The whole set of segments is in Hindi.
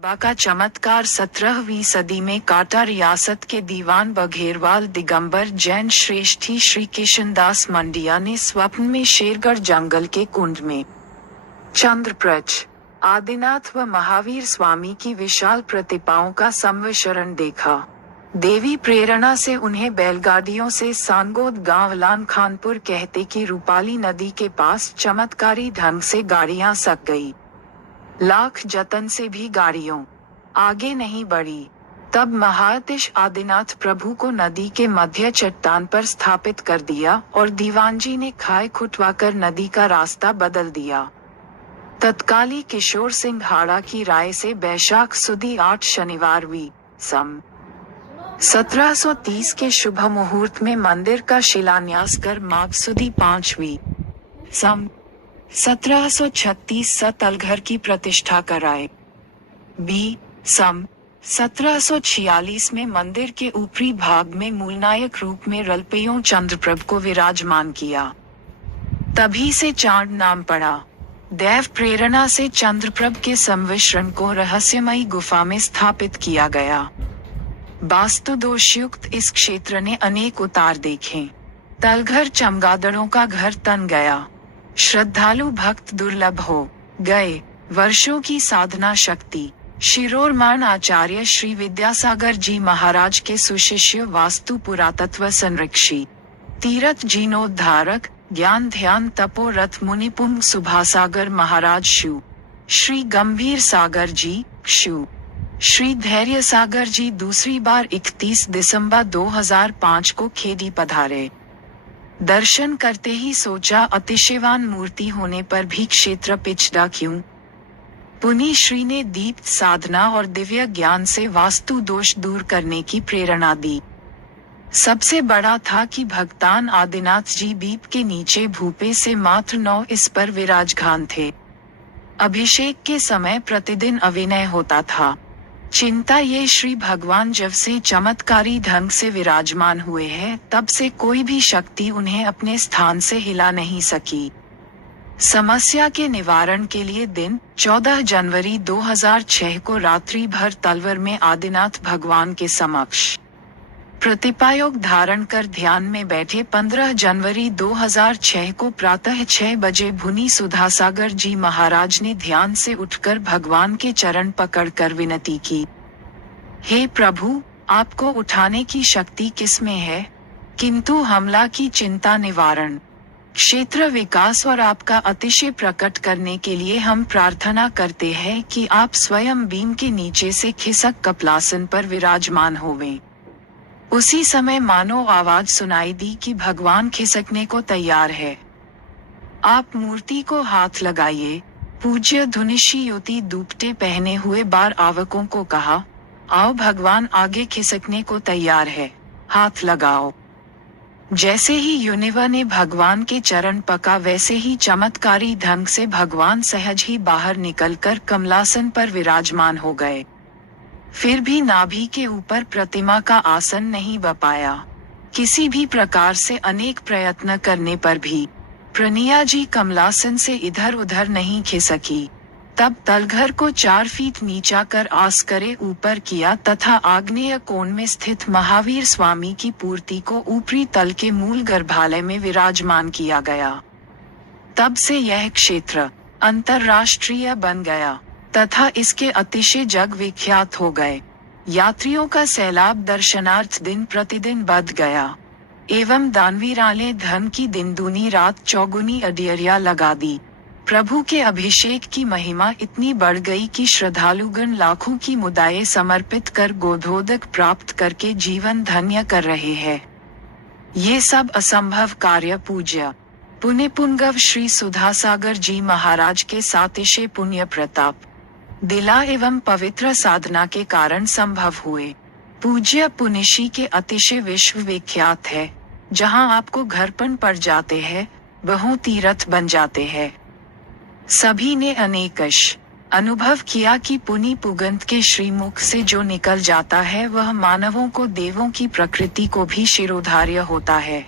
बाबा का चमत्कार 17वीं सदी में काटा रियासत के दीवान बघेरवाल दिगंबर जैन श्रेष्ठी श्री किशनदास मंडिया ने स्वप्न में शेरगढ़ जंगल के कुंड में चंद्रप्रच आदिनाथ व महावीर स्वामी की विशाल प्रतिभाओं का संविशरण देखा। देवी प्रेरणा से उन्हें बैलगाड़ियों से सांगोद गांव लान खानपुर कहते की रूपाली नदी के पास चमत्कारी ढंग से गाड़ियां सक गई। लाख जतन से भी गाड़ियों आगे नहीं बढ़ी। तब महाअतिश आदिनाथ प्रभु को नदी के मध्य चट्टान पर स्थापित कर दिया और दीवान जी ने खाई खुटवाकर नदी का रास्ता बदल दिया। तत्काली किशोर सिंह हाड़ा की राय से बैशाख सुदी 8 शनिवारवीं सम 1730 के शुभ मुहूर्त में मंदिर का शिलान्यास कर माघ सुदी 5वीं सम 1736 तलघर की प्रतिष्ठा कराए। बी सम 1746 में मंदिर के ऊपरी भाग में मूलनायक रूप में रलपेयों चंद्रप्रभ को विराजमान किया। तभी से चांद नाम पड़ा। दैव प्रेरणा से चंद्रप्रभ के संविशरण को रहस्यमयी गुफा में स्थापित किया गया। वास्तु दोषयुक्त इस क्षेत्र ने अनेक उतार देखे। तलघर चमगादड़ों का घर तन गया। श्रद्धालु भक्त दुर्लभ हो गए। वर्षों की साधना शक्ति शिरोमणि आचार्य श्री विद्यासागर जी महाराज के सुशिष्य वास्तु पुरातत्व संरक्षी तीरथ जीर्णोद्धारक ज्ञान ध्यान तपो रथ मुनिपुंग सुभासागर महाराज शिव श्री गंभीर सागर जी शिव श्री धैर्य सागर जी दूसरी बार 31 दिसंबर 2005 को खेड़ी पधारे। दर्शन करते ही सोचा अतिशयवान मूर्ति होने पर भी क्षेत्र पिछड़ा क्यों। पुनि श्री ने दीप्त साधना और दिव्य ज्ञान से वास्तु दोष दूर करने की प्रेरणा दी। सबसे बड़ा था कि भगतान आदिनाथ जी बीप के नीचे भूपे से मात्र 9 इस पर विराजमान थे। अभिषेक के समय प्रतिदिन अभिनय होता था। चिंता ये श्री भगवान जब से चमत्कारी ढंग से विराजमान हुए हैं तब से कोई भी शक्ति उन्हें अपने स्थान से हिला नहीं सकी। समस्या के निवारण के लिए दिन 14 जनवरी 2006 को रात्रि भर तलवर में आदिनाथ भगवान के समक्ष प्रतिपायोग धारण कर ध्यान में बैठे 15 जनवरी 2006 को प्रातः 6 बजे भुनी सुधासागर जी महाराज ने ध्यान से उठकर भगवान के चरण पकड़कर विनती की, हे प्रभु, आपको उठाने की शक्ति किसमें है, किंतु हमला की चिंता निवारण, क्षेत्र विकास और आपका अतिशय प्रकट करने के लिए हम प्रार्थना करते हैं कि आप स्वयं बीम के नीचे से खिसक कपिलासन पर विराजमान होवें। उसी समय मानो आवाज सुनाई दी कि भगवान खिसकने को तैयार है। आप मूर्ति को हाथ लगाइए। पूज्य धुनिशी युति दुपट्टे पहने हुए बार आवकों को कहा, आओ भगवान आगे खिसकने को तैयार है, हाथ लगाओ। जैसे ही युनिवा ने भगवान के चरण पका वैसे ही चमत्कारी ढंग से भगवान सहज ही बाहर निकलकर कमलासन पर विराजमान हो गए। फिर भी नाभि के ऊपर प्रतिमा का आसन नहीं बपाया। किसी भी प्रकार से अनेक प्रयत्न करने पर भी प्रनिया जी कमलासन से इधर उधर नहीं खिसकी। तब तलघर को 4 फीट नीचा कर आस करे ऊपर किया तथा आग्नेय कोण में स्थित महावीर स्वामी की पूर्ति को ऊपरी तल के मूल गर्भालय में विराजमान किया गया। तब से यह क्षेत्र अंतरराष्ट्रीय बन गया तथा इसके अतिशय जग विख्यात हो गए। यात्रियों का सैलाब दर्शनार्थ दिन प्रतिदिन बढ़ गया एवं दानवीराले धन की दिन दूनी रात चौगुनी अडियरिया लगा दी। प्रभु के अभिषेक की महिमा इतनी बढ़ गई कि श्रद्धालुगण लाखों की मुदाएं समर्पित कर गोधोदक प्राप्त करके जीवन धन्य कर रहे हैं। ये सब असंभव कार्य पूज्य पुण्य पुंगव श्री सुधासागर जी महाराज के सातिशय पुण्य प्रताप दिला एवं पवित्र साधना के कारण संभव हुए। पूज्य पुनिशी के अतिशय विश्व विख्यात है। जहां आपको घरपन पड़ जाते हैं वहों तीर्थ बन जाते हैं। सभी ने अनेकश अनुभव किया कि पुनि पुगंत के श्रीमुख से जो निकल जाता है वह मानवों को देवों की प्रकृति को भी शिरोधार्य होता है।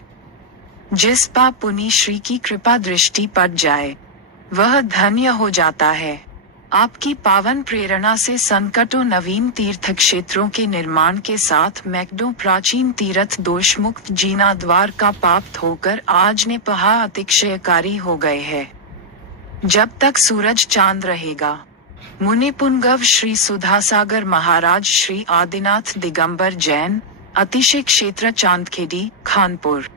जिस पाप पुनि श्री की कृपा दृष्टि पड़ जाए वह धन्य हो जाता है। आपकी पावन प्रेरणा से संकटों नवीन तीर्थ क्षेत्रों के निर्माण के साथ मैकडो प्राचीन तीर्थ दोष मुक्त जीना द्वार का प्राप्त होकर आज ने पहा अतिशयकारी हो गए हैं। जब तक सूरज चांद रहेगा। मुनि पुंगव श्री सुधासागर महाराज श्री आदिनाथ दिगंबर जैन, अतिशय क्षेत्र चांदखेड़ी, खानपुर।